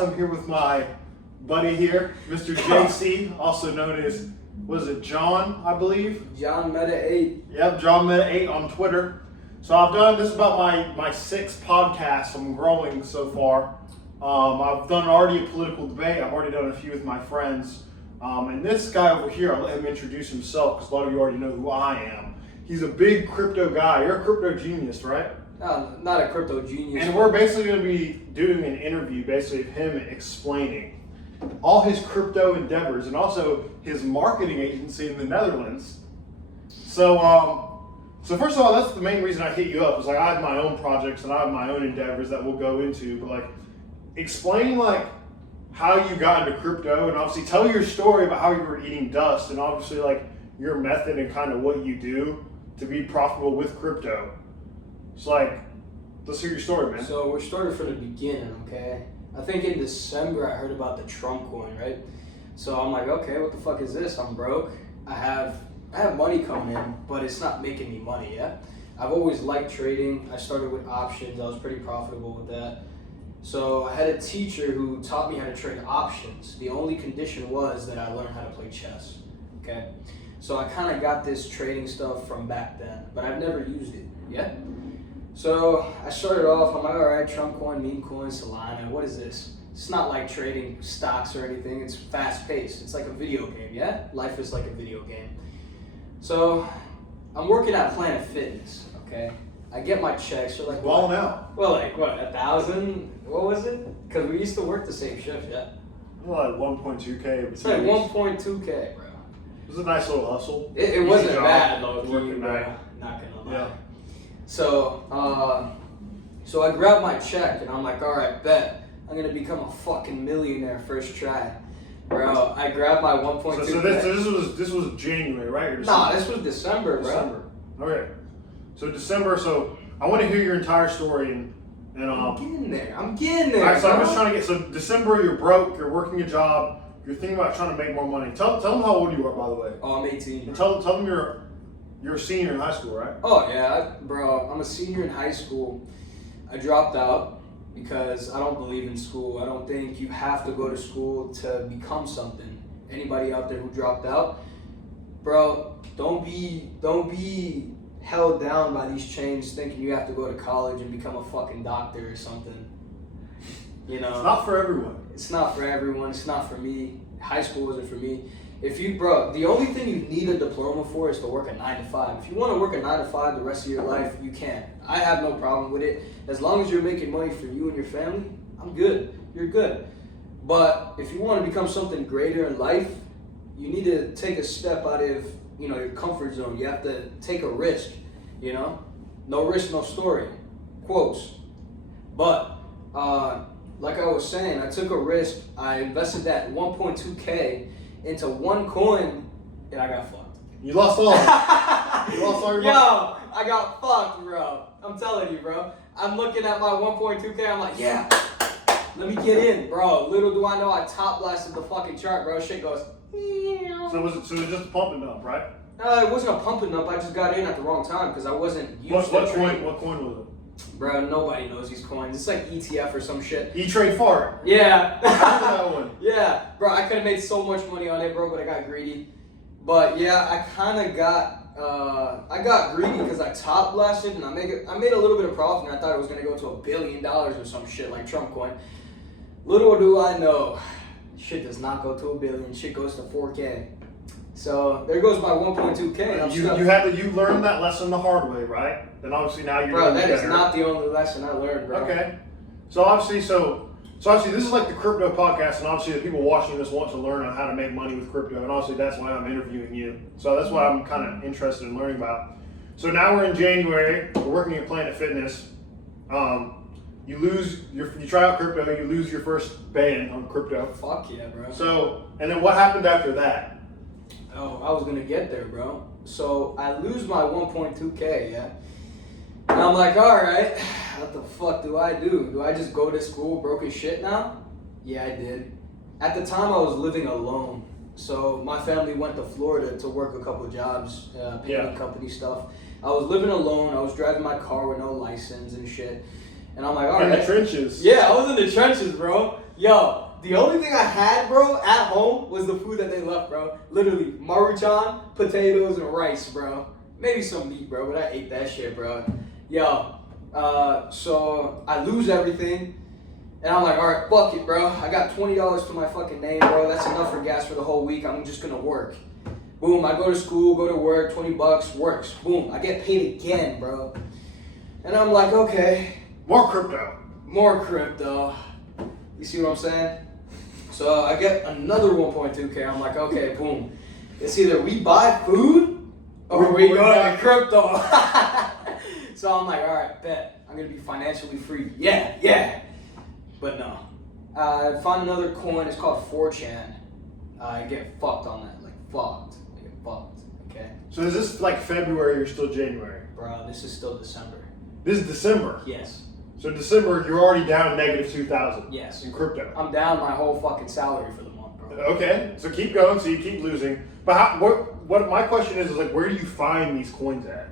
I'm here with my buddy here, Mr. JC, also known as, what is it, John, I believe? John Meta 8. Yep, John Meta 8 on Twitter. So I've done, this is about my sixth podcast. I'm growing so far. I've done already a political debate. I've already done a few with my friends. And this guy over here, I'll let him introduce himself because a lot of you already know who I am. He's a big crypto guy. You're a crypto genius, right? Not a crypto genius. And we're basically going to be doing an interview, basically, of him explaining all his crypto endeavors and also his marketing agency in the Netherlands. So first of all, that's the main reason I hit you up. Is like I have my own projects and I have my own endeavors that we'll go into. But like, explain like how you got into crypto, and obviously tell your story about how you were eating dust, and obviously like your method and kind of what you do to be profitable with crypto. It's like, let's hear your story, man. So we're starting from the beginning, okay? I think in December I heard about the Trump coin, right? So I'm like, okay, what the fuck is this? I'm broke. I have money coming in, but it's not making me money, yeah? I've always liked trading. I started with options. I was pretty profitable with that. So I had a teacher who taught me how to trade options. The only condition was that I learned how to play chess, okay? So I kind of got this trading stuff from back then, but I've never used it, yeah? So I started off, I'm like, all right, Trump coin, meme coin, Solana, what is this? It's not like trading stocks or anything, it's fast paced. It's like a video game, yeah? Life is like a video game. So I'm working at Planet Fitness, okay? I get my checks, you're like, balling out. Well, like what, 1,000? What was it? Because we used to work the same shift, yeah? Well, like 1.2K. It's like 1.2K, bro. It was a nice little hustle. It wasn't bad, though, working bro. night. Not gonna lie. Yeah. So I grabbed my check and I'm like, all right, bet. I'm gonna become a fucking millionaire first try. Bro, I grabbed my 1.2. So this was January, right? Or Nah, this was December, bro. December. Okay. So December, so I want to hear your entire story and I'm getting there. All right, so bro. I'm just trying to get, so December, you're broke, you're working a job, you're thinking about trying to make more money. Tell them how old you are, by the way. Oh, I'm 18. And tell them you're a senior in high school, right? Oh, yeah, bro, I'm a senior in high school. I dropped out because I don't believe in school. I don't think you have to go to school to become something. Anybody out there who dropped out, bro, don't be held down by these chains thinking you have to go to college and become a fucking doctor or something. You know? It's not for everyone. It's not for everyone. It's not for me. High school wasn't for me. Bro, the only thing you need a diploma for is to work a 9 to 5. If you want to work a 9 to 5 the rest of your life, you can. I have no problem with it. As long as you're making money for you and your family, I'm good. You're good. But if you want to become something greater in life, you need to take a step out of, your comfort zone. You have to take a risk, No risk, no story. Quotes. But, like I was saying, I took a risk. I invested that 1.2K into one coin, and I got fucked. You lost all of it. You lost all your money. Yo, I got fucked, bro. I'm telling you, bro. I'm looking at my 1.2K, I'm like, yeah, let me get in, bro. Little do I know I top blasted the fucking chart, bro. Shit goes, So it was just pumping up, right? it wasn't a pumping up. I just got in at the wrong time because I wasn't used to trading. What coin was it? Bro, nobody knows these coins. It's like ETF or some shit. E-Trade Fart. Yeah. I remember that one. Yeah, bro, I could have made so much money on it, bro, but I got greedy. But yeah, I kind of got greedy because I top blasted and I made a little bit of profit and I thought it was gonna go to $1 billion or some shit like Trump coin. Little do I know, shit does not go to $1 billion. Shit goes to 4K. So there goes my 1.2K. You learned that lesson the hard way, right? And obviously now you're bro. That is not the only lesson I learned, bro. Okay. So obviously this is like the crypto podcast, and obviously the people watching this want to learn on how to make money with crypto, and obviously that's why I'm interviewing you. So that's what I'm kind of interested in learning about. So now we're in January. We're working at Planet Fitness. You try out crypto. You lose your first band on crypto. Fuck yeah, bro. So and then what happened after that? Oh, I was gonna get there, bro. So I lose my 1.2K, yeah. And I'm like, all right, what the fuck do I do? Do I just go to school broke as shit now? Yeah, I did. At the time, I was living alone. So my family went to Florida to work a couple of jobs, painting company stuff. I was living alone. I was driving my car with no license and shit. And I'm like, all right. In the trenches. Yeah, I was in the trenches, bro. Yo, the only thing I had, bro, at home was the food that they left, bro. Literally, Maruchan, potatoes, and rice, bro. Maybe some meat, bro, but I ate that shit, bro. Yo, so I lose everything. And I'm like, all right, fuck it, bro. I got $20 to my fucking name, bro. That's enough for gas for the whole week. I'm just gonna work. Boom, I go to school, go to work, $20, works. Boom, I get paid again, bro. And I'm like, okay. More crypto. More crypto. You see what I'm saying? So I get another 1.2K. I'm like, okay, boom. It's either we buy food or we go to crypto. So I'm like, all right, bet. I'm going to be financially free. Yeah. But no. I found another coin. It's called 4chan. I get fucked on that. Like, fucked. I get fucked. Okay? So is this like February or still January? Bro, this is still December. This is December? Yes. So December, you're already down negative 2,000. Yes. In crypto. I'm down my whole fucking salary for the month, bro. Okay, so keep going. So you keep losing. But what my question is like, where do you find these coins at?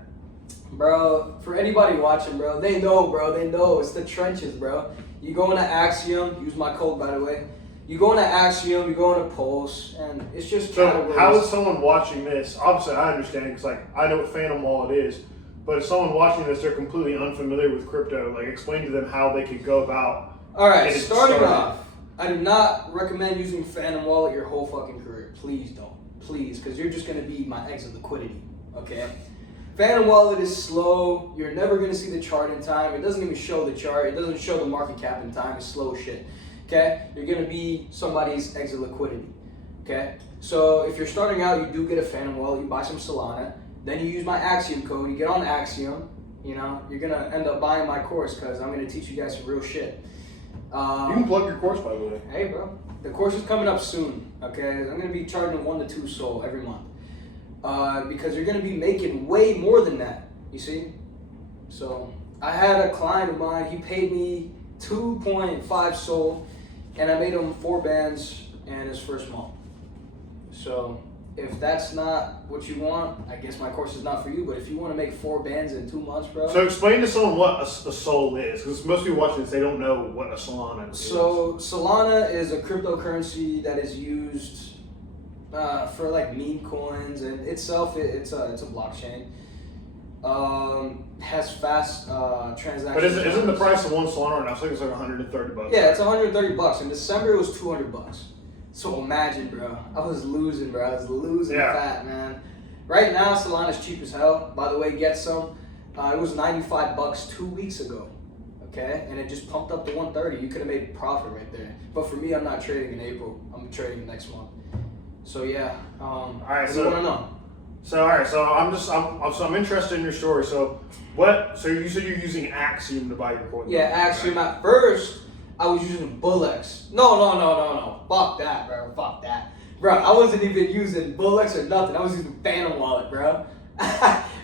Bro, for anybody watching, bro, they know, it's the trenches, bro. You go into Axiom, use my code, by the way. You go into Axiom, you go into Pulse, and it's just So categories. how is someone watching this? Obviously, I understand because like I know what Phantom Wallet is. But if someone watching this, they're completely unfamiliar with crypto, like explain to them how they could go about. All right, starting off, I do not recommend using Phantom Wallet your whole fucking career. Please don't. Please, because you're just going to be my exit liquidity, okay? Phantom Wallet is slow. You're never going to see the chart in time. It doesn't even show the chart. It doesn't show the market cap in time. It's slow shit, okay? You're going to be somebody's exit liquidity, okay? So if you're starting out, you do get a Phantom Wallet. You buy some Solana. Then you use my Axiom code, you get on Axiom, you know, you're going to end up buying my course because I'm going to teach you guys some real shit. You can plug your course, by the way. Hey, bro. The course is coming up soon, okay? I'm going to be charging 1 to 2 SOL every month because you're going to be making way more than that, you see? So I had a client of mine, he paid me 2.5 SOL, and I made him 4 bands in his first month. So if that's not what you want, I guess my course is not for you. But if you want to make 4 bands in 2 months, bro. So explain to someone what a SOL is, because most people watching this, they don't know what a Solana is. So Solana is a cryptocurrency that is used for like meme coins, and itself it's a blockchain. Has fast transactions. But isn't the price of one Solana right now? I think it's like $130. Yeah, it's $130. In December, it was $200. So imagine, bro. I was losing, bro. I was losing fat, man. Right now, Solana's cheap as hell. By the way, get some. It was $95 2 weeks ago. Okay? And it just pumped up to $130. You could have made profit right there. But for me, I'm not trading in April. I'm trading next month. So yeah. All right, so you want to know? So all right, so I'm interested in your story. So what? So you said you're using Axiom to buy your coin. Yeah, Axiom. Right? At first, I was using Bullex. No. Fuck that, bro. Fuck that. Bro, I wasn't even using Bullex or nothing. I was using Phantom Wallet, bro.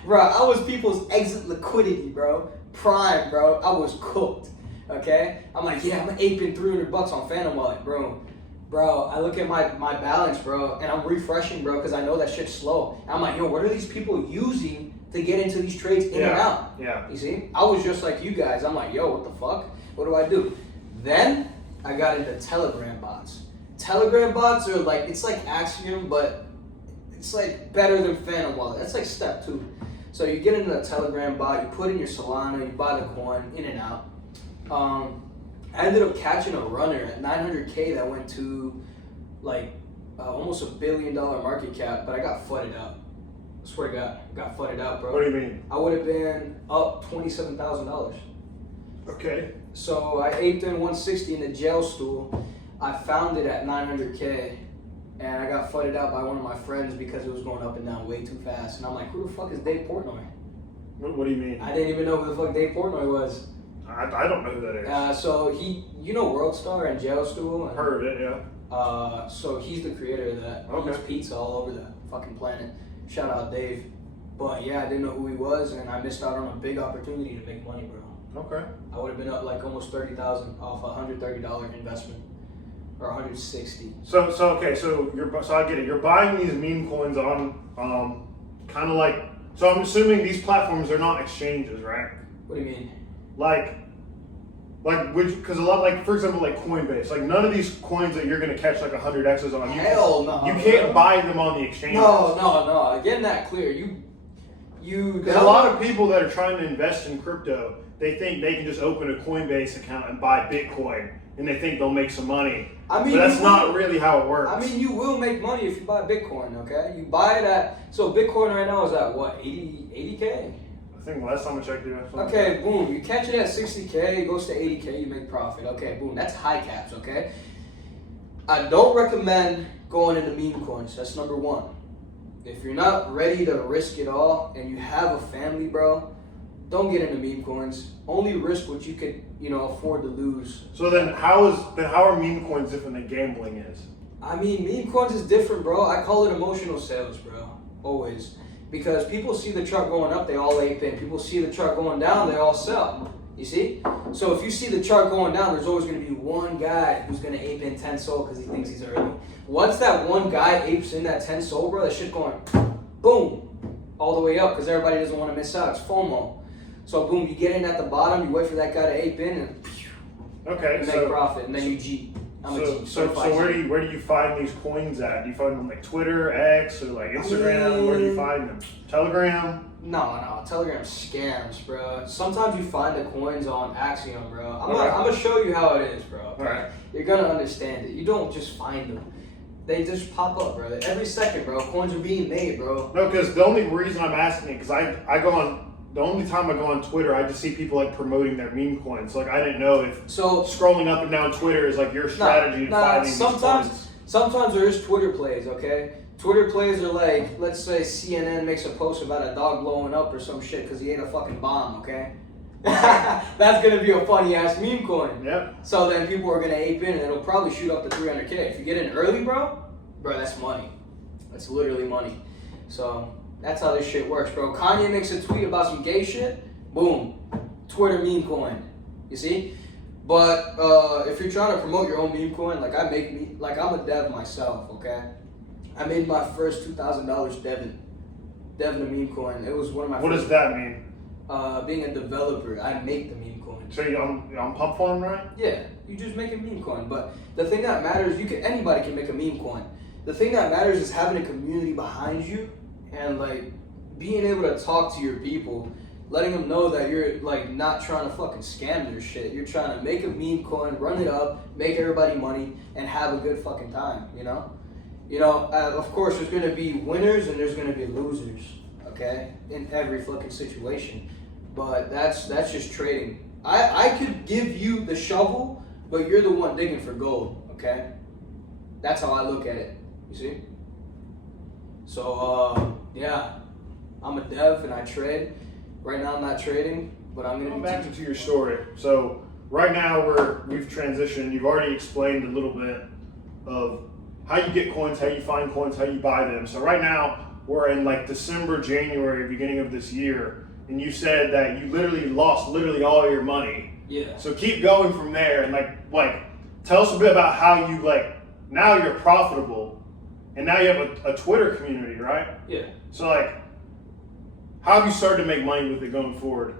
Bro, I was people's exit liquidity, bro. Prime, bro. I was cooked. Okay? I'm like, yeah, I'm aping $300 on Phantom Wallet, bro. Bro, I look at my balance, bro, and I'm refreshing, bro, because I know that shit's slow. And I'm like, yo, what are these people using to get into these trades in and out? Yeah. You see? I was just like you guys. I'm like, yo, what the fuck? What do I do? Then I got into Telegram bots. Telegram bots are like, it's like Axiom, but it's like better than Phantom Wallet. That's like step 2. So you get into a Telegram bot, you put in your Solana, you buy the coin, in and out. I ended up catching a runner at 900K that went to like almost $1 billion market cap, but I got flooded out. I swear to God, I got flooded out, bro. What do you mean? I would have been up $27,000. Okay. So I aped in 160 in the jail stool. I found it at 900K, and I got flooded out by one of my friends because it was going up and down way too fast. And I'm like, who the fuck is Dave Portnoy? What do you mean? I didn't even know who the fuck Dave Portnoj was. I don't know who that is. So you know WorldStar and Jail Stool? And, Heard of it, yeah. So he's the creator of that. Okay. He eats pizza all over the fucking planet. Shout out Dave. But yeah, I didn't know who he was, and I missed out on a big opportunity to make money, bro. Okay. I would have been up like almost $30,000 off a $130 investment, or 160. So okay, so I get it. You're buying these meme coins on kind of like. So I'm assuming these platforms are not exchanges, right? What do you mean? Like, Like, because a lot, like, for example, like Coinbase, like, none of these coins that you're going to catch, like, 100Xs on, Hell no. you can't buy them on the exchanges. No. Getting that clear. There's a lot of people that are trying to invest in crypto. They think they can just open a Coinbase account and buy Bitcoin, and they think they'll make some money. But that's not really how it works. I mean, you will make money if you buy Bitcoin, okay? You buy it at, so Bitcoin right now is at what, 80K? I think last time I checked it. Okay, boom. You catch it at 60K, it goes to 80K, you make profit. Okay, boom. That's high caps, okay? I don't recommend going into meme coins. That's number one. If you're not ready to risk it all and you have a family, bro, don't get into meme coins. Only risk what you could, afford to lose. So then how are meme coins different than gambling is? I mean, meme coins is different, bro. I call it emotional sales, bro. Always. Because people see the chart going up, they all ape in. People see the chart going down, they all sell. You see? So if you see the chart going down, there's always going to be one guy who's going to ape in 10 SOL because he thinks he's early. Once that one guy apes in that 10 SOL, bro, that shit going boom, all the way up because everybody doesn't want to miss out. It's FOMO. So boom, you get in at the bottom, you wait for that guy to ape in, and you make profit, and then you G. So where do you find these coins at? Do you find them like Twitter, X, or like Instagram? Where do you find them? Telegram? No. Telegram scams, bro. Sometimes you find the coins on Axiom, bro. I'm gonna show you how it is, bro. Okay? Alright. You're gonna understand it. You don't just find them. They just pop up, bro. Every second, bro. Coins are being made, bro. No, because the only reason I'm asking it, because I go on. The only time I go on Twitter, I just see people like promoting their meme coins. Like I didn't know if scrolling up and down Twitter is like your strategy to find these coins. Sometimes there is Twitter plays, okay? Twitter plays are like, let's say CNN makes a post about a dog blowing up or some shit because he ate a fucking bomb, okay? That's gonna be a funny ass meme coin. Yep. So then people are gonna ape in and it'll probably shoot up to 300K. If you get in early, bro, that's money. That's literally money. So that's how this shit works, bro. Kanye makes a tweet about some gay shit, boom, Twitter meme coin. You see? But if you're trying to promote your own meme coin, like I'm a dev myself, okay? I made my first $2,000 devin a meme coin. It was one of my. What does that mean? Being a developer, I make the meme coin. So you're on Pump Farm, right? Yeah, you just make a meme coin. But the thing that matters, anybody can make a meme coin. The thing that matters is having a community behind you. And like being able to talk to your people, letting them know that you're like not trying to fucking scam their shit. You're trying to make a meme coin, run it up, make everybody money, and have a good fucking time. Of course, there's gonna be winners and there's gonna be losers. Okay, in every fucking situation. But that's just trading. I could give you the shovel, but you're the one digging for gold. Okay, that's how I look at it. You see? So, yeah, I'm a dev and I trade. Right now I'm not trading, but I'm going to be back to your story. So, right now we've transitioned. You've already explained a little bit of how you get coins, how you find coins, how you buy them. So, right now we're in like December, January, beginning of this year, and you said that you lost all your money. Yeah. So, keep going from there and like tell us a bit about how you now you're profitable. And now you have a Twitter community, right? Yeah. So how have you started to make money with it going forward?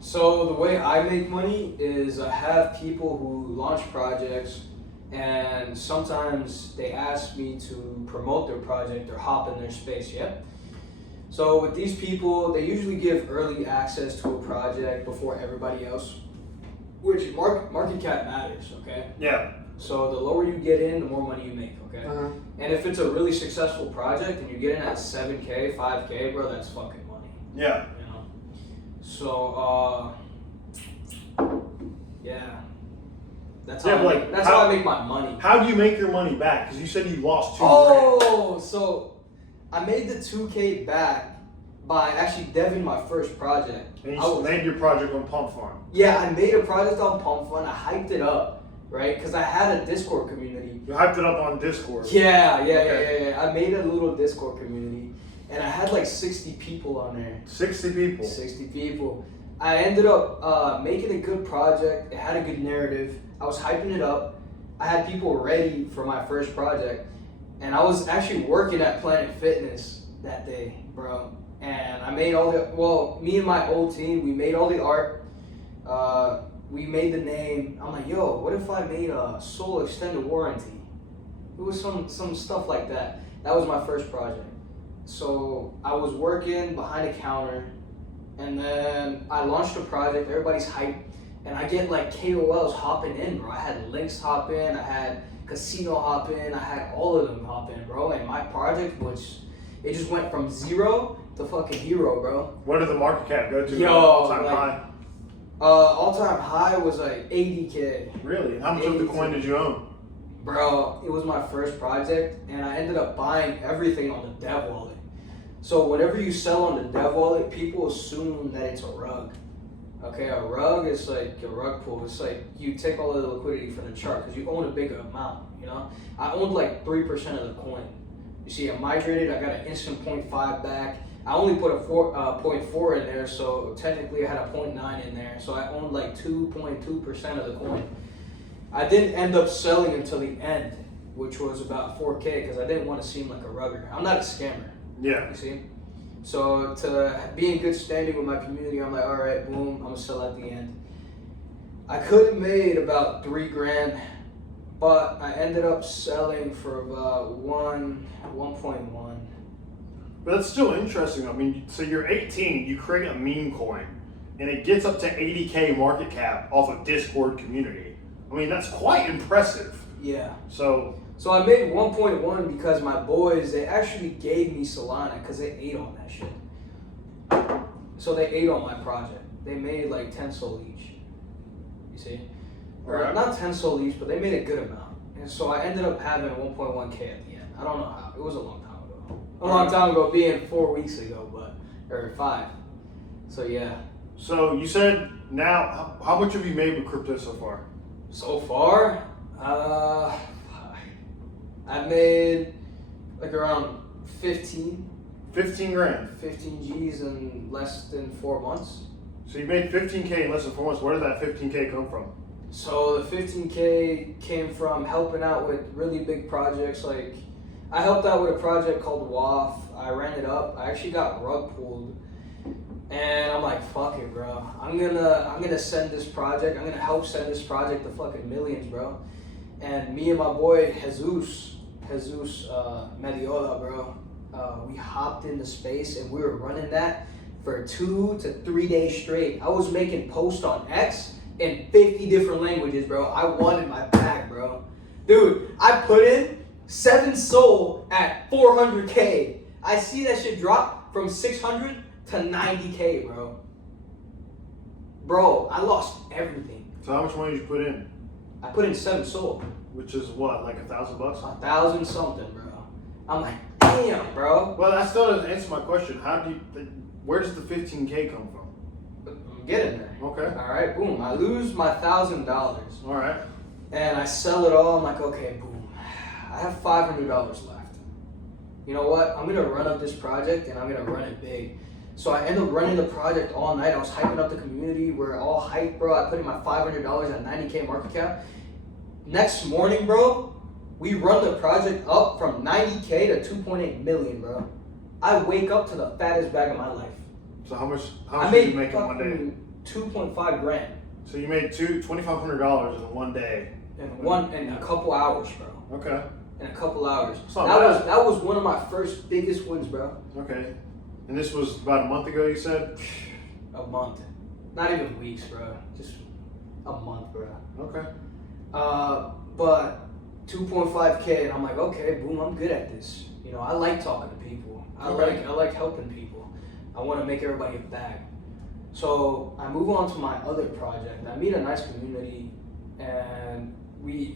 So the way I make money is I have people who launch projects and sometimes they ask me to promote their project or hop in their space, yeah? So with these people, they usually give early access to a project before everybody else, which market cap matters, okay? Yeah. So the lower you get in, the more money you make, okay? Uh-huh. And if it's a really successful project and you get in at 7K, 5K, bro, that's fucking money. Yeah. So, yeah. That's how I make my money. How do you make your money back? Because you said you lost $2,000. So I made the 2K back by actually deving my first project. And you made your project on Pump Farm. Yeah, I made a project on Pump Farm. I hyped it up. Right, because I had a Discord community. You hyped it up on Discord. Yeah. I made a little Discord community, and I had like 60 people on there. 60 people. 60 people. I ended up making a good project. It had a good narrative. I was hyping it up. I had people ready for my first project, and I was actually working at Planet Fitness that day, bro. And I made me and my old team, we made all the art. We made the name. I'm like, yo, what if I made a Soul extended warranty? It was some stuff like that. That was my first project. So I was working behind a counter, and then I launched a project. Everybody's hyped, and I get like KOLs hopping in, bro. I had Lynx hop in, I had Casino hop in, I had all of them hop in, bro. And my project, it just went from 0 to fucking hero, bro. What did the market cap go to? Yo, all-time like, high. All-time high was like 80K. Really? And how much of the coin did you own? Bro, it was my first project, and I ended up buying everything on the dev wallet. So whatever you sell on the dev wallet, people assume that it's a rug. Okay, a rug is like a rug pull. It's like you take all of the liquidity from the chart because you own a bigger amount, you know? I owned like 3% of the coin. You see, I migrated, I got an instant 0.5 back. I only put a 0.4 in there, so technically I had a 0.9 in there. So I owned like 2.2% of the coin. I didn't end up selling until the end, which was about 4K because I didn't want to seem like a rugger. I'm not a scammer. Yeah. You see? So to be in good standing with my community, I'm like, all right, boom, I'm gonna sell at the end. I could have made about $3,000, but I ended up selling for about 1.1. But that's still interesting. I mean, so you're 18, you create a meme coin, and it gets up to 80K market cap off a Discord community. I mean, that's quite impressive. Yeah. So I made 1.1 because my boys, they actually gave me Solana because they ate on that shit. So they ate on my project. They made like 10 Sol each. You see? Or Right. not 10 Sol each, but they made a good amount. And so I ended up having 1.1K at the end. I don't know how. It was a long time ago. A long time ago, being 4 weeks ago, or 5. So yeah. So you said now, how much have you made with crypto so far? So far, I made like around 15 $15,000. 15 G's in less than 4 months. So you made 15K in less than 4 months. Where did that 15K come from? So the 15K came from helping out with really big projects. Like I helped out with a project called WAF. I ran it up. I actually got rug pulled. And I'm like, fuck it, bro. I'm gonna send this project. I'm gonna help send this project to fucking millions, bro. And me and my boy Jesus Mediola, bro. We hopped into space and we were running that for 2 to 3 days straight. I was making posts on X in 50 different languages, bro. I wanted my bag, bro. Dude, I put in 7 Sol at 400K. I see that shit drop from 600 to 90K, bro. Bro, I lost everything. So how much money did you put in? I put in 7 Sol. Which is what, like $1,000? 1,000 something, bro. I'm like, damn, bro. Well, that still doesn't answer my question. Where does the 15K come from? I'm getting there. Okay. All right, boom. I lose my $1,000. All right. And I sell it all. I'm like, okay, boom. I have $500 left. You know what? I'm gonna run up this project and I'm gonna run it big. So I end up running the project all night. I was hyping up the community. We're all hyped, bro. I put in my $500 at 90K market cap. Next morning, bro, we run the project up from 90K to 2.8 million, bro. I wake up to the fattest bag of my life. So how much I did you make in one day? 2.5 grand So you made $2,500 in one day. in a couple hours, bro. Okay. In a couple hours. That's not bad. That was one of my first biggest wins, bro. Okay. And this was about a month ago, you said? A month. Not even weeks, bro. Just a month, bro. Okay. But 2.5K, and I'm like, okay, boom, I'm good at this. You know, I like talking to people. I like helping people. I want to make everybody a bag. So I move on to my other project. I meet a nice community, and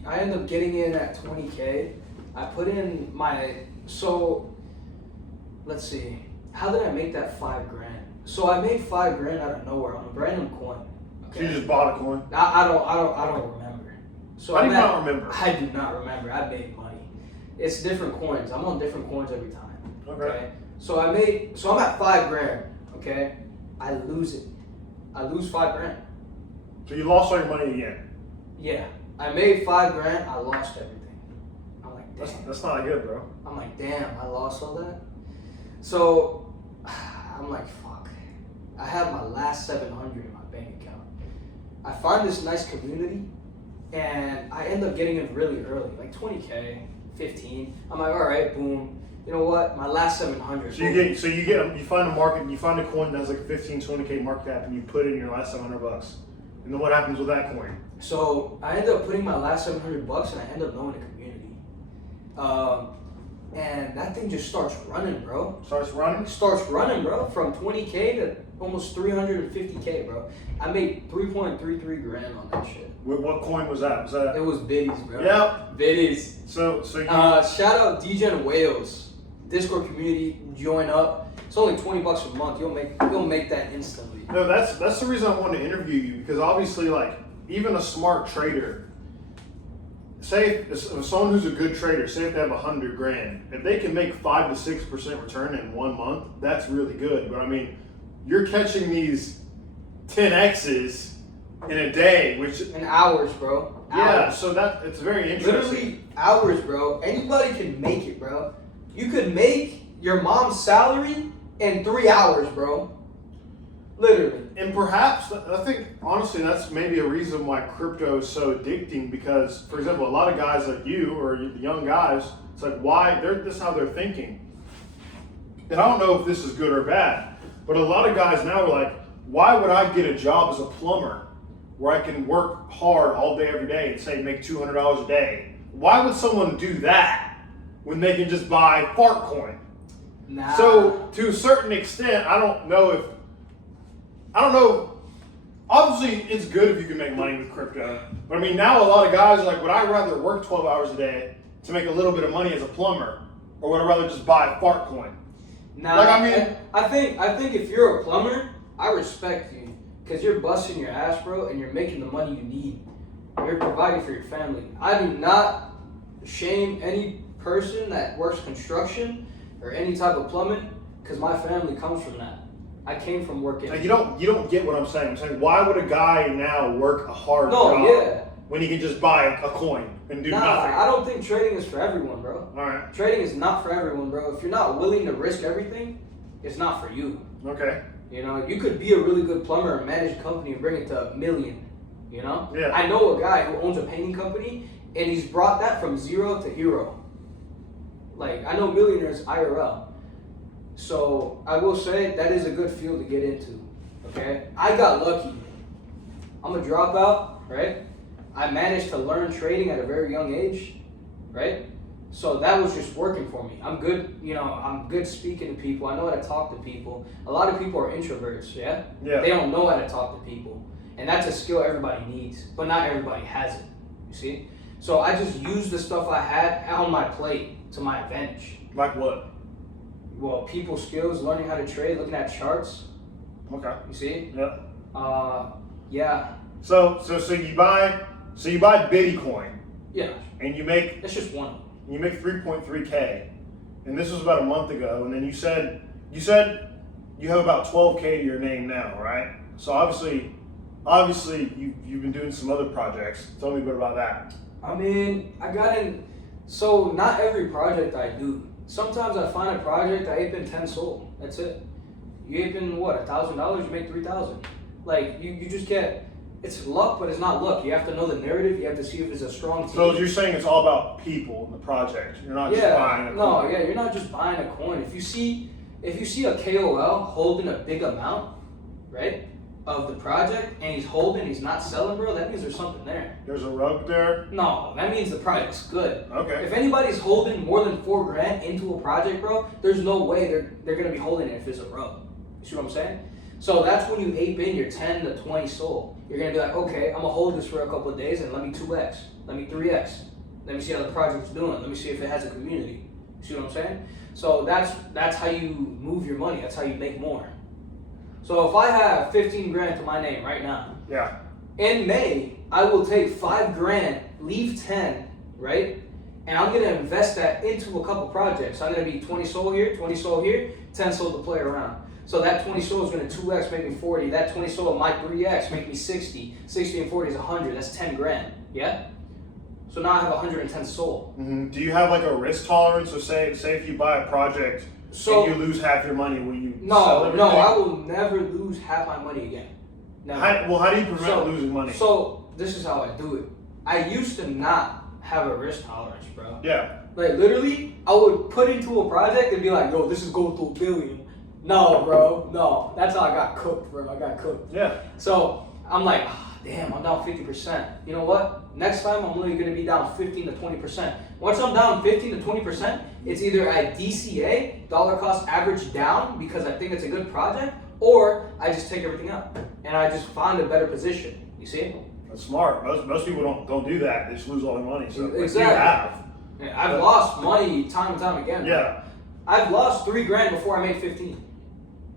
I end up getting in at 20K. I put in let's see, how did I make that $5 grand? So I made $5 grand out of nowhere on a random coin. Okay? So you just bought a coin? I don't remember. So I do not remember. I do not remember. I made money. It's different coins. I'm on different coins every time. Okay. So I'm at $5 grand. Okay. I lose it. I lose $5 grand. So you lost all your money again? Yeah. I made $5 grand. I lost everything. I'm like, damn. That's not good, bro. I'm like, damn. I lost all that. So I'm like, fuck. I have my last 700 in my bank account. I find this nice community, and I end up getting in really early, like 20K, 15. I'm like, all right, boom. You know what? My last 700. So you find a market, you find a coin that has like a 15, 20K market cap, and you put it in your last $700. And then what happens with that coin? So I end up putting my last $700, and I end up knowing the community. And that thing just starts running, bro. Starts running, bro. From 20K to almost 350K, bro. I made 3.33 grand on that shit. What coin was that? It was biddies, bro. Yep. Biddies. So you, shout out DJ in Wales. Discord community, join up. It's only $20 a month. You'll make that instantly. No, that's the reason I wanted to interview you, because obviously, like, even a smart trader, say if someone who's a good trader, say if they have 100 grand, if they can make 5 to 6% return in 1 month, that's really good. But I mean, you're catching these 10x's in a day, which in hours, bro. Yeah, Hours. so that it's very interesting. Literally hours, bro. Anybody can make it, bro. You could make your mom's salary in 3 hours, bro. Literally. And perhaps, I think, honestly, that's maybe a reason why crypto is so addicting, because, for example, a lot of guys like you, or the young guys, it's like, this is how they're thinking. And I don't know if this is good or bad, but a lot of guys now are like, why would I get a job as a plumber where I can work hard all day, every day, and say make $200 a day? Why would someone do that when they can just buy fart coin? Nah. So to a certain extent, I don't know. Obviously, it's good if you can make money with crypto. But I mean, now a lot of guys are like, would I rather work 12 hours a day to make a little bit of money as a plumber, or would I rather just buy fart coin? Nah, like, I mean, I think if you're a plumber, I respect you, because you're busting your ass, bro, and you're making the money you need. You're providing for your family. I do not shame any person that works construction or any type of plumbing, because my family comes from that. I came from working. Like, you don't get what I'm saying. I'm saying, why would a guy now work a hard job when he can just buy a coin and do nothing? I don't think trading is for everyone, bro. All right. Trading is not for everyone, bro. If you're not willing to risk everything, it's not for you. Okay. You know, you could be a really good plumber and manage a company and bring it to $1 million. You know? Yeah. I know a guy who owns a painting company, and he's brought that from 0 to hero. Like, I know millionaires IRL. So I will say that is a good field to get into. Okay? I got lucky. I'm a dropout, right? I managed to learn trading at a very young age, right? So that was just working for me. I'm good, I'm good speaking to people. I know how to talk to people. A lot of people are introverts, yeah? They don't know how to talk to people. And that's a skill everybody needs, but not everybody has it, you see? So I just used the stuff I had on my plate to my advantage. Like what? Well, people skills, learning how to trade, looking at charts. Okay. You see? Yeah. Yeah. So you buy Biddy coin. Yeah. And you make That's just one. You make 3.3K, and this was about a month ago. And then you said you have about 12K to your name now, right? So obviously you've been doing some other projects. Tell me a bit about that. I mean, I got in. So not every project I do. Sometimes I find a project I ape in 10 sold. That's it. You ape in what, $1,000? You make 3,000. Like you just get. It's luck, but it's not luck. You have to know the narrative. You have to see if it's a strong team. So you're saying it's all about people in the project. You're not just buying a coin. No, yeah, you're not just buying a coin. If you see a KOL holding a big amount, right, of the project, and he's not selling, bro, that means there's something there. There's a rug there? No, that means the project's good. Okay. If anybody's holding more than $4 grand into a project, bro, there's no way they're gonna be holding it if it's a rug. You see what I'm saying? So that's when you ape in your 10 to 20 sold. You're gonna be like, okay, I'm gonna hold this for a couple of days and let me 2x, let me 3x. Let me see how the project's doing. Let me see if it has a community. You see what I'm saying? So that's how you move your money. That's how you make more. So if I have 15 grand to my name right now, yeah. In May, I will take 5 grand, leave 10, right? And I'm gonna invest that into a couple projects. I'm gonna be 20 sold here, 20 sold here, 10 sold to play around. So that 20 sold is gonna 2x, make me 40. That 20 sold might 3x, make me 60. 60 and 40 is 100. That's 10 grand. Yeah. So now I have 110 sold. Mm-hmm. Do you have like a risk tolerance? So say if you buy a project and you lose half your money, will you sell everything? No, I will never lose half my money again. Never. How do you prevent losing money? So this is how I do it. I used to not have a risk tolerance, bro. Yeah. Like literally, I would put into a project and be like, "Yo, this is going to $1 billion." No, bro, no. That's how I got cooked, bro. I got cooked. Yeah. So I'm like, damn, I'm down 50%. You know what? Next time I'm only gonna be down 15 to 20%. Once I'm down 15 to 20%, it's either I DCA, dollar cost average down, because I think it's a good project, or I just take everything out and I just find a better position. You see? That's smart. Most people don't do that. They just lose all their money. So Exactly. you have. Yeah, I've lost money time and time again. Yeah. I've lost $3,000 before I made 15.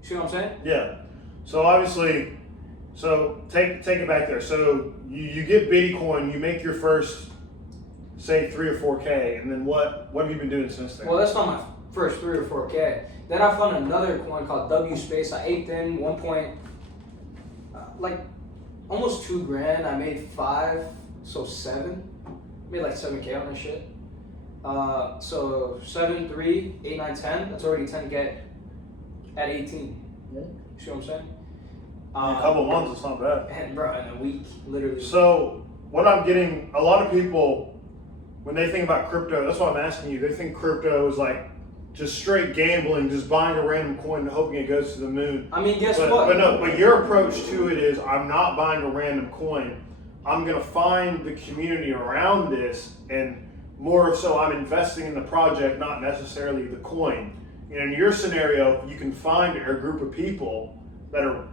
See what I'm saying? Yeah. So obviously, take it back there. So you get Bitcoin, you make your first, say 3 or 4K, and then what have you been doing since then? Well, that's not my first 3 or 4K. Then I found another coin called W Space. I aped in almost $2,000. I made 5, so 7. Made like 7K on this shit. So 7, 3, 8, 9, 10. That's already 10K at 18. Yeah. See what I'm saying? In a couple of months, it's not bad. And bro, in a week, literally. So what I'm getting, a lot of people, when they think about crypto, that's why I'm asking you. They think crypto is like just straight gambling, just buying a random coin and hoping it goes to the moon. I mean, guess but, what? But your approach to it is, I'm not buying a random coin. I'm gonna find the community around this, and more so, I'm investing in the project, not necessarily the coin. And in your scenario, you can find a group of people that are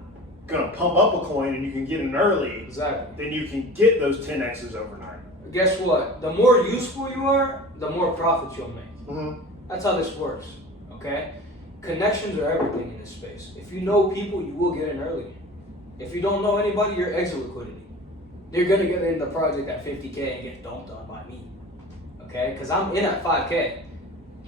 gonna pump up a coin, and you can get in early. Exactly. Then you can get those 10x's overnight. Guess what? The more useful you are, the more profits you'll make. Mm-hmm. That's how this works, okay? Connections are everything in this space. If you know people, you will get in early. If you don't know anybody, you're exit liquidity. They're gonna get in the project at 50K and get dumped on by me, okay? Because I'm in at 5K,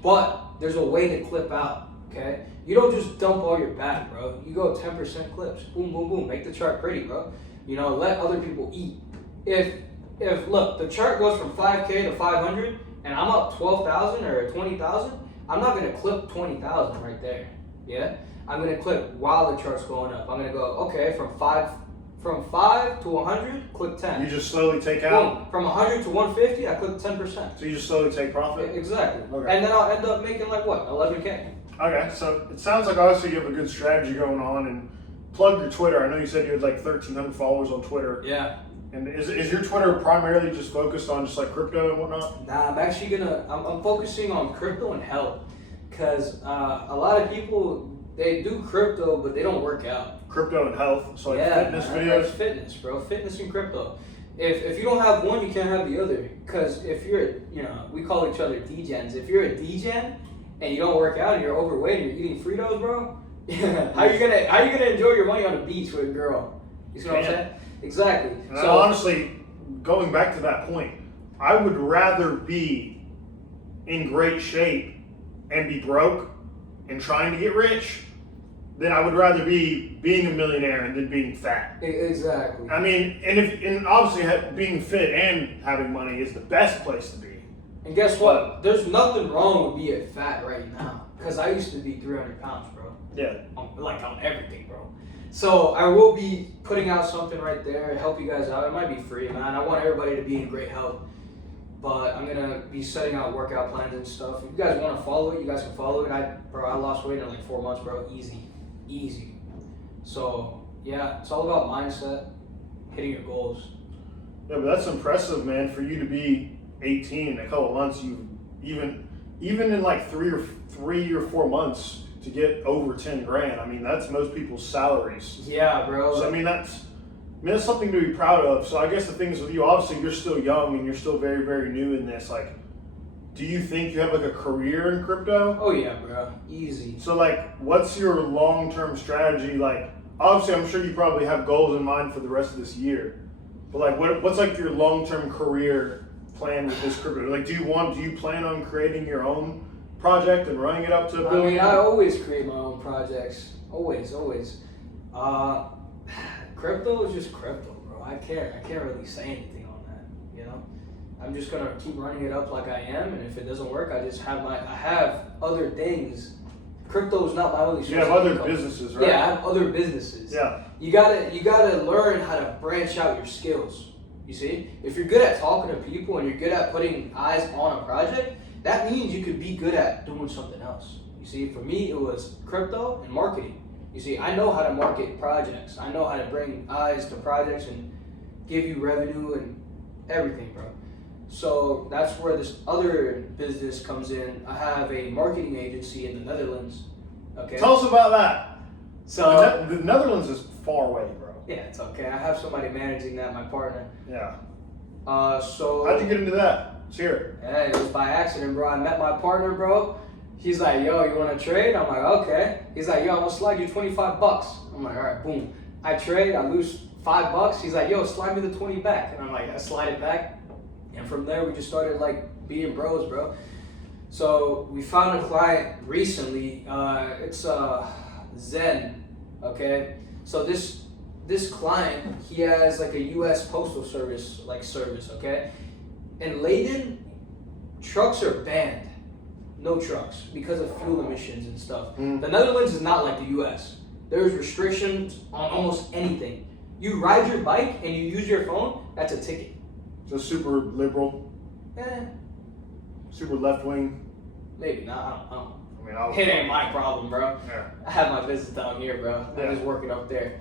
but there's a way to clip out, okay? You don't just dump all your bag, bro. You go 10% clips, boom, boom, boom. Make the chart pretty, bro. You know, let other people eat. If look, the chart goes from 5K to 500, and I'm up 12,000 or 20,000, I'm not gonna clip 20,000 right there, yeah? I'm gonna clip while the chart's going up. I'm gonna go, okay, from 5 to 100, clip 10. You just slowly take out. Boom. From 100 to 150, I clip 10%. So you just slowly take profit. Exactly. Okay. And then I'll end up making like what, 11K. Okay, so it sounds like obviously you have a good strategy going on, and plug your Twitter. I know you said you had like 1,300 followers on Twitter. Yeah. And is your Twitter primarily just focused on just like crypto and whatnot? Nah, I'm actually I'm focusing on crypto and health, because a lot of people, they do crypto, but they don't work out. Crypto and health, so like fitness man, videos? like fitness, bro. Fitness and crypto. If you don't have one, you can't have the other. Because if you're, we call each other degens. If you're a degen and you don't work out and you're overweight and you're eating Fritos, bro, how you gonna enjoy your money on the beach with a girl? You see what I'm saying? Exactly. And so honestly, going back to that point, I would rather be in great shape and be broke and trying to get rich than I would rather be being a millionaire and then being fat. Exactly. I mean, and obviously being fit and having money is the best place to be. And guess what? There's nothing wrong with being fat right now. Because I used to be 300 pounds, bro. Yeah. On everything, bro. So I will be putting out something right there, help you guys out. It might be free, man. I want everybody to be in great health. But I'm gonna be setting out workout plans and stuff. If you guys want to follow it, you guys can follow it. I lost weight in like 4 months, bro. Easy. So yeah, it's all about mindset, hitting your goals. Yeah, but that's impressive, man. For you to be 18 in a couple of months, you even in like 3 or 4 months to get over 10 grand. I mean, that's most people's salaries. Yeah, bro. So I mean, that's something to be proud of. So I guess the thing is with you, obviously you're still young and you're still very, very new in this. Like, do you think you have like a career in crypto? Oh yeah, bro. Easy. So like, what's your long-term strategy? Like, obviously I'm sure you probably have goals in mind for the rest of this year. But like, what's like your long-term career plan with this crypto? Like, do you plan on creating your own project and running it up to $1 billion? I mean, I always create my own projects. Always. Crypto is just crypto, bro. I can't really say anything on that, I'm just gonna keep running it up like I am, and if it doesn't work, I have other things crypto is not my only source. You have of other income. businesses, right? Yeah, I have other businesses. Yeah. You gotta learn how to branch out your skills. You see, if you're good at talking to people and you're good at putting eyes on a project, that means you could be good at doing something else. You see, for me, it was crypto and marketing. You see, I know how to market projects. I know how to bring eyes to projects and give you revenue and everything, bro. So that's where this other business comes in. I have a marketing agency in the Netherlands. Okay. Tell us about that. So The Netherlands is far away, bro. yeah, it's okay. I have somebody managing that, my partner. Yeah. So How'd you get into that? Let's hear it. hey, it was by accident, bro. I met my partner, bro. He's like, yo, you want to trade? I'm like, okay. He's like, yo, I'm gonna slide you $25. I'm like, all right, boom. I trade, I lose $5. He's like, yo, slide me the 20 back. And I'm like, I slide it back. And from there, we just started like being bros, bro. So we found a client recently. It's Zen, okay? So this client, he has like a U.S. Postal Service service, okay? In Leiden, trucks are banned. No trucks because of fuel emissions and stuff. Mm. The Netherlands is not like the U.S. There's restrictions on almost anything. You ride your bike and you use your phone, that's a ticket. So super liberal, super left wing. Maybe not. I don't know. I mean, It ain't my problem, bro. Yeah. I have my business down here, bro. Yeah. I'm just working up there.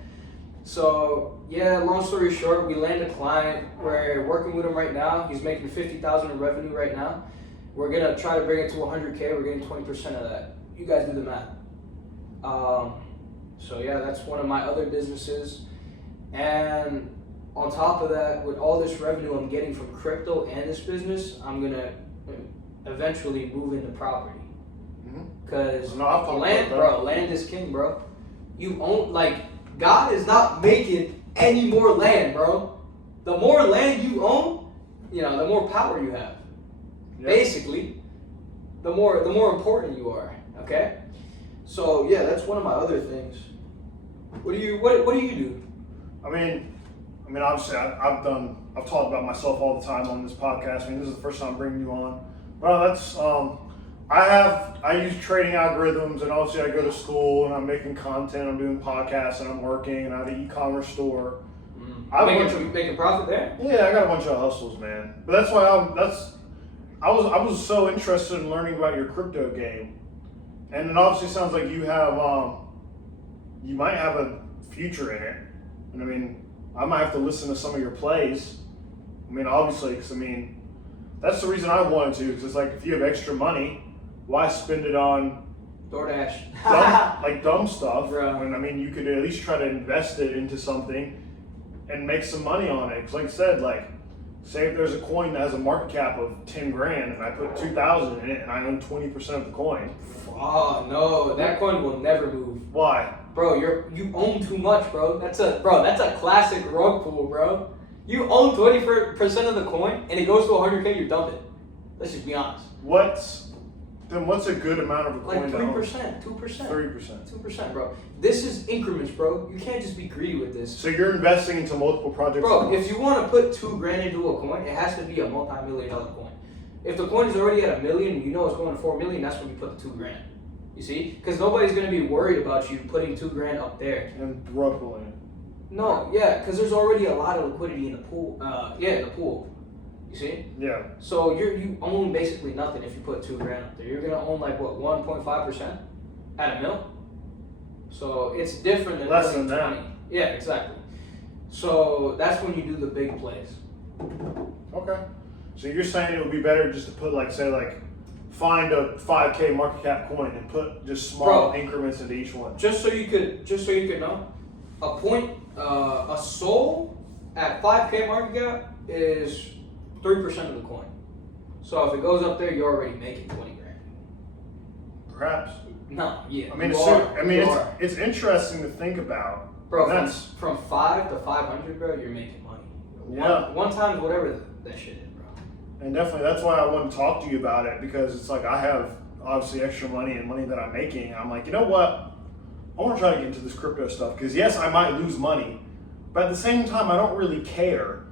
So yeah, long story short, we landed a client. We're working with him right now. He's making $50,000 in revenue right now. We're gonna try to bring it to 100K. We're getting 20% of that. You guys do the math. So yeah, that's one of my other businesses. And on top of that, with all this revenue I'm getting from crypto and this business, I'm gonna eventually move into property. Cause land, bro, land is king, bro. You own, God is not making any more land, bro. The more land you own, the more power you have. Yep. Basically, the more important you are. Okay. So yeah, that's one of my other things. What do you do? I mean, obviously, I've talked about myself all the time on this podcast. I mean, this is the first time I'm bringing you on. Well, that's I use trading algorithms, and obviously I go to school and I'm making content. I'm doing podcasts and I'm working, and I have an e-commerce store. Making profit there? Yeah, I got a bunch of hustles, man. But that's why I was so interested in learning about your crypto game, and it obviously sounds like you have you might have a future in it. And I mean, I might have to listen to some of your plays. I mean, obviously, because that's the reason I wanted to. Because it's like, if you have extra money, why spend it on DoorDash? dumb stuff? Bro. And I mean, you could at least try to invest it into something and make some money on it. Because like I said, say if there's a coin that has a market cap of 10 grand and I put 2,000 in it and I own 20% of the coin. Oh no, that coin will never move. Why? Bro, you own too much, bro. That's a classic rug pull, bro. You own 20% of the coin and it goes to 100K, you dump it. Let's just be honest. What's a good amount of a coin? 3%, 2%. 3%. 2%, bro. This is increments, bro. You can't just be greedy with this. So you're investing into multiple projects? Bro, if you want to put 2 grand into a coin, it has to be a multi-million-dollar coin. If the coin is already at $1 million, you know it's going to 4 million, that's when you put the 2 grand. You see? Because nobody's going to be worried about you putting 2 grand up there. And rug pulling it. No, yeah, because there's already a lot of liquidity in the pool. In the pool. You see? Yeah. So you own basically nothing if you put 2 grand up there. You're gonna own 1.5% at $1 million. So it's different than less than that. Yeah, exactly. So that's when you do the big plays. Okay. So you're saying it would be better just to put find a 5K market cap coin and put just small increments into each one. Just so you could know, a soul at 5K market cap is 3% of the coin. So if it goes up there, you're already making 20 grand. Perhaps. No, yeah. It's interesting to think about. Bro, from 5 to 500, bro, you're making money. Yeah. One times whatever that shit is, bro. And definitely, that's why I want to talk to you about it, because it's like I have obviously extra money and money that I'm making. And I'm like, you know what? I want to try to get into this crypto stuff, because yes, I might lose money, but at the same time, I don't really care,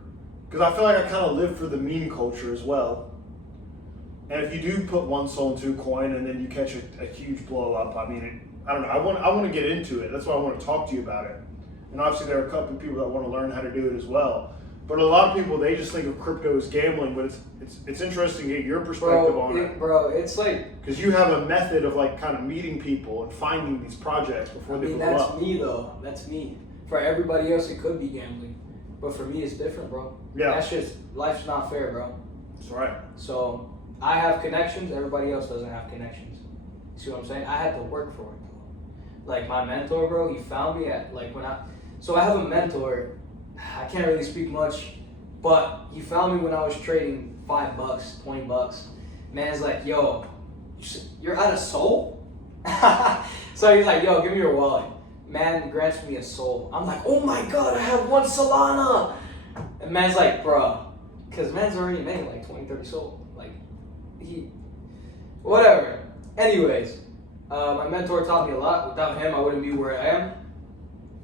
because I feel like I kind of live for the meme culture as well. And if you do put one soul into a coin and then you catch a huge blow up, I mean, I don't know. I want to get into it. That's why I want to talk to you about it. And obviously, there are a couple of people that want to learn how to do it as well. But a lot of people, they just think of crypto as gambling. But it's interesting to get your perspective on it. Bro, it's like, because you have a method of like kind of meeting people and finding these projects before they blow up. That's me though. That's me. For everybody else, it could be gambling, but for me, it's different, bro. Yeah. That's just life's not fair, bro. That's right. So I have connections. Everybody else doesn't have connections. See what I'm saying? I had to work for it though. Like my mentor, bro, he found me at like So I have a mentor. I can't really speak much, but he found me when I was trading $5, $20. Man's like, yo, you're out of soul? So he's like, yo, give me your wallet. Man grants me a soul. I'm like, oh my God, I have 1 Solana. And man's like, bro, because man's already made like 20, 30 soul. Like, whatever. Anyways, my mentor taught me a lot. Without him, I wouldn't be where I am.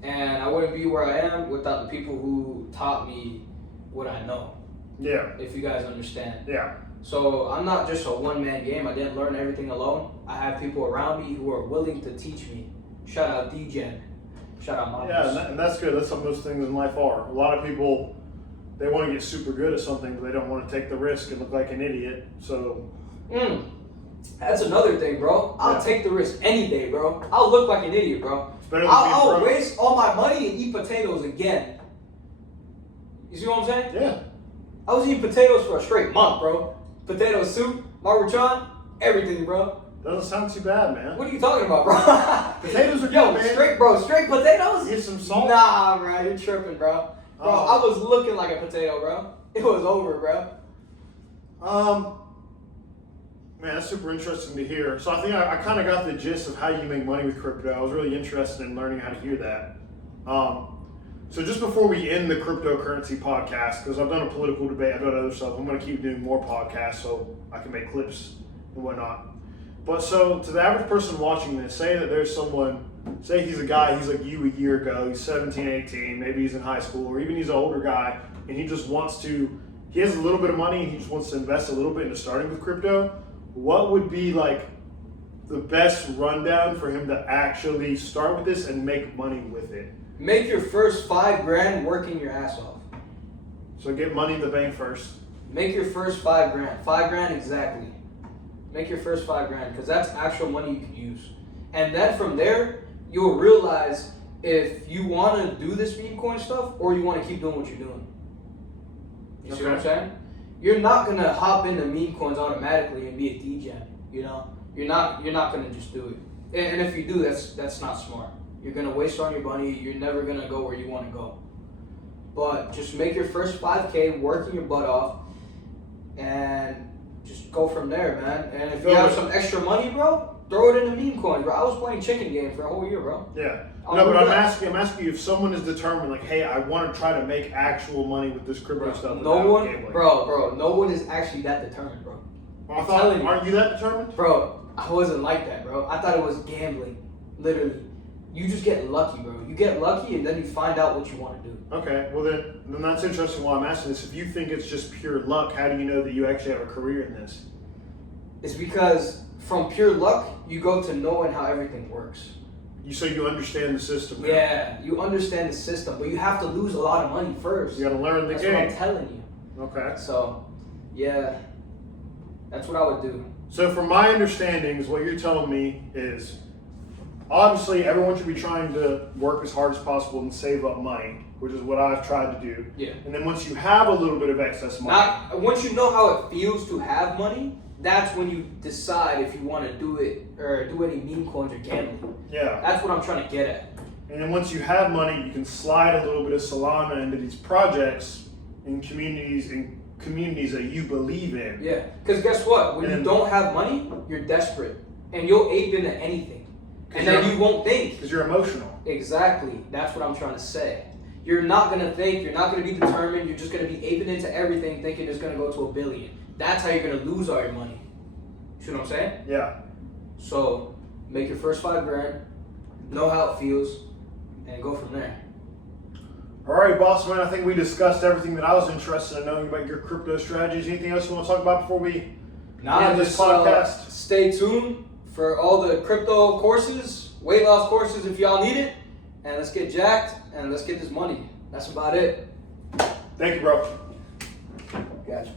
And I wouldn't be where I am without the people who taught me what I know. Yeah. If you guys understand. Yeah. So I'm not just a one-man game. I didn't learn everything alone. I have people around me who are willing to teach me. Shout out DGen. Shout out Mamas. Yeah, and that's good. That's what most things in life are. A lot of people, they want to get super good at something, but they don't want to take the risk and look like an idiot. So. That's another thing, bro. I'll take the risk any day, bro. I'll look like an idiot, bro. It's better than I'll waste all my money and eat potatoes again. You see what I'm saying? Yeah. I was eating potatoes for a straight month, bro. Potato soup, maruchan, everything, bro. Doesn't sound too bad, man. What are you talking about, bro? Potatoes are good, Yo, man. straight potatoes? Get some salt. Nah, bro, you're tripping, bro. Bro, I was looking like a potato, bro. It was over, bro. Man, that's super interesting to hear. So I think I kind of got the gist of how you make money with crypto. I was really interested in learning how to hear that. So just before we end the cryptocurrency podcast, because I've done a political debate, I've done other stuff, I'm going to keep doing more podcasts so I can make clips and whatnot. But so to the average person watching this, say that there's someone, say he's a guy, he's like you a year ago, he's 17, 18, maybe he's in high school, or even he's an older guy, and he just wants to, he has a little bit of money and he just wants to invest a little bit into starting with crypto. What would be like the best rundown for him to actually start with this and make money with it? Make your first $5,000 working your ass off. So get money in the bank first. Make your first $5,000. $5,000 exactly. Make your first $5,000 because that's actual money you can use. And then from there, you'll realize if you want to do this meme coin stuff or you want to keep doing what you're doing. You see what I'm saying? You're not gonna hop into meme coins automatically and be a DJ. You know, you're not gonna just do it. And if you do, that's not smart. You're gonna waste all your money. You're never gonna go where you want to go. But just make your first 5K, working your butt off, and just go from there, man. And if you have some extra money, bro, throw it into meme coins, bro. I was playing chicken game for a whole year, bro. Yeah. No, but I'm asking you if someone is determined, like, hey, I want to try to make actual money with this crypto stuff. No one, gambling. Bro, no one is actually that determined, bro. Well, aren't you that determined? Bro, I wasn't like that, bro. I thought it was gambling, literally. You just get lucky, bro. You get lucky and then you find out what you want to do. Okay, well then that's interesting why I'm asking this. If you think it's just pure luck, how do you know that you actually have a career in this? It's because from pure luck, you go to knowing how everything works. So you understand the system now. Yeah, you understand the system, but you have to lose a lot of money first. You got to learn the game. That's what I'm telling you. Okay. So, yeah, that's what I would do. So from my understandings, what you're telling me is, obviously everyone should be trying to work as hard as possible and save up money, which is what I've tried to do. Yeah. And then once you have a little bit of excess money. Once you know how it feels to have money, that's when you decide if you want to do it or do any meme coins or gambling. Yeah. That's what I'm trying to get at. And then once you have money, you can slide a little bit of Solana into these projects in communities that you believe in. Yeah. Because guess what? When you don't have money, you're desperate. And you'll ape into anything. And then you won't think. Because you're emotional. Exactly. That's what I'm trying to say. You're not going to think. You're not going to be determined. You're just going to be aping into everything thinking it's going to go to $1 billion. That's how you're going to lose all your money. See what I'm saying? Yeah. So, make your first $5,000, know how it feels, and go from there. All right, boss man, I think we discussed everything that I was interested in knowing about your crypto strategies. Anything else you want to talk about before we Nah, in this just podcast. stay tuned for all the crypto courses, weight loss courses if y'all need it. And let's get jacked and let's get this money. That's about it. Thank you, bro. Gotcha.